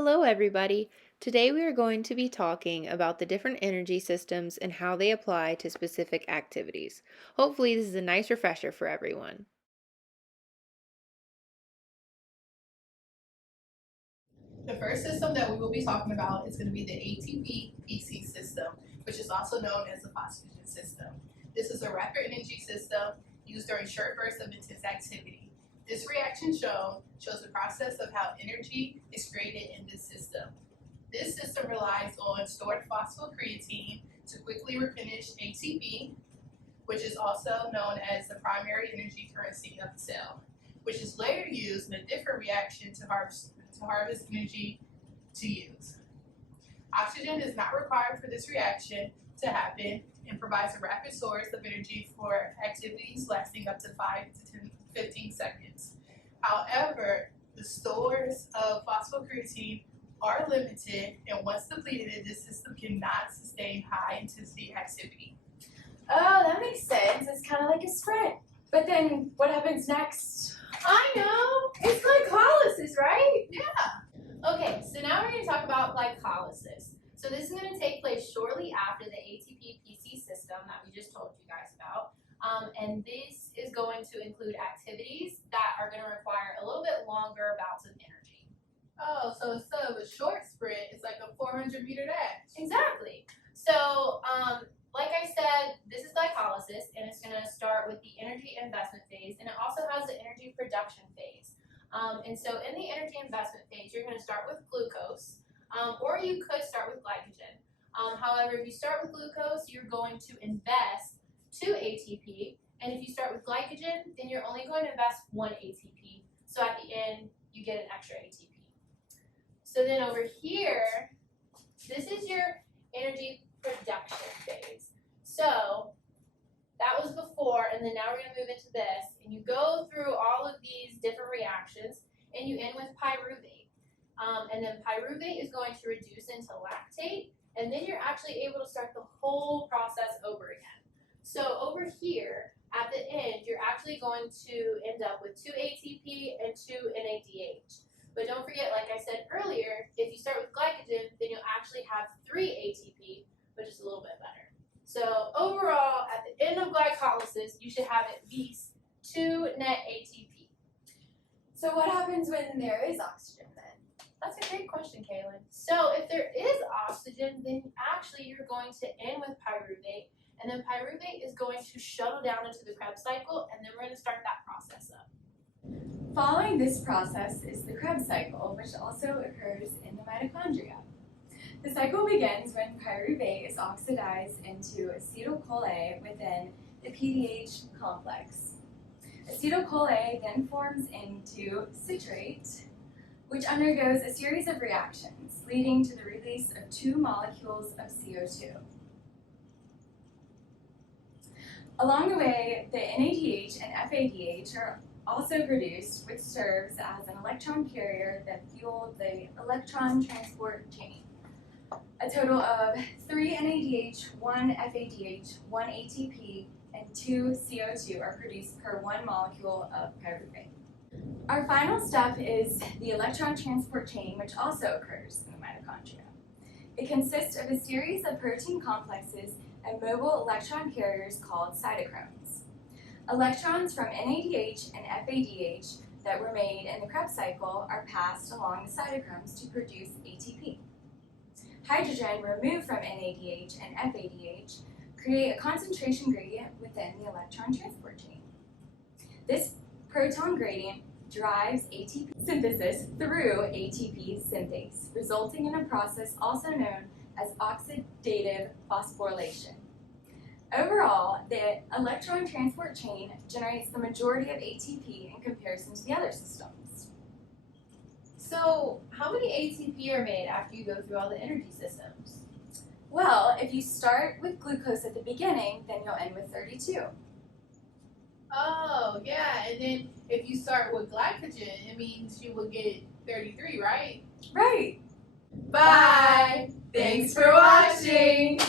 Hello, everybody. Today we are going to be talking about the different energy systems and how they apply to specific activities. Hopefully, this is a nice refresher for everyone. The first system that we will be talking about is going to be the ATP-PC system, which is also known as the phosphagen system. This is a rapid energy system used during short bursts of intense activity. This reaction shown shows the process of how energy is created in this system. This system relies on stored phosphocreatine to quickly replenish ATP, which is also known as the primary energy currency of the cell, which is later used in a different reaction to harvest energy to use. Oxygen is not required for this reaction to happen and provides a rapid source of energy for activities lasting up to 5 to 15 seconds. However, the stores of phosphocreatine are limited, and once depleted, this system cannot sustain high intensity activity. Oh, that makes sense. It's kind of like a sprint. But then what happens next? I know. It's glycolysis, right? Yeah. Okay, so now we're going to talk about glycolysis. So this is going to take place shortly after the ATP-PC system that we just told you guys about. And this is going to include activities that are going to require a little bit longer bouts of energy. Oh, so instead of a short sprint, it's like a 400-meter dash. Exactly. So, like I said, this is glycolysis, and it's going to start with the energy investment phase, and it also has the energy production phase. And so in the energy investment phase, you're going to start with glucose, or you could start with glycogen. However, if you start with glucose, you're going to invest 2 ATP, and if you start with glycogen, then you're only going to invest 1 ATP. So at the end, you get an extra ATP. So then over here, this is your energy production phase. So that was before, and then now we're going to move into this, and you go through all of these different reactions, and you end with pyruvate. And then pyruvate is going to reduce into lactate, and then you're actually able to start the whole process over again. So over here, at the end, you're actually going to end up with 2 ATP and 2 NADH. But don't forget, like I said earlier, if you start with glycogen, then you'll actually have 3 ATP, which is a little bit better. So overall, at the end of glycolysis, you should have at least 2 net ATP. So what happens when there is oxygen then? That's a great question, Kaylin. So if there is oxygen, then actually you're going to end with pyruvate, and then pyruvate is going to shuttle down into the Krebs cycle, and then we're going to start that process up. Following this process is the Krebs cycle, which also occurs in the mitochondria. The cycle begins when pyruvate is oxidized into acetyl-CoA within the PDH complex. Acetyl-CoA then forms into citrate, which undergoes a series of reactions, leading to the release of 2 molecules of CO2. Along the way, the NADH and FADH are also produced, which serves as an electron carrier that fueled the electron transport chain. A total of 3 NADH, 1 FADH, 1 ATP, and 2 CO2 are produced per 1 molecule of pyruvate. Our final step is the electron transport chain, which also occurs in the mitochondria. It consists of a series of protein complexes and mobile electron carriers called cytochromes. Electrons from NADH and FADH that were made in the Krebs cycle are passed along the cytochromes to produce ATP. Hydrogen removed from NADH and FADH create a concentration gradient within the electron transport chain. This proton gradient drives ATP synthesis through ATP synthase, resulting in a process also known as oxidative phosphorylation. Overall, the electron transport chain generates the majority of ATP in comparison to the other systems. So how many ATP are made after you go through all the energy systems? Well, if you start with glucose at the beginning, then you'll end with 32. Oh, yeah, and then if you start with glycogen, it means you will get 33, right? Right. Bye! Thanks for watching!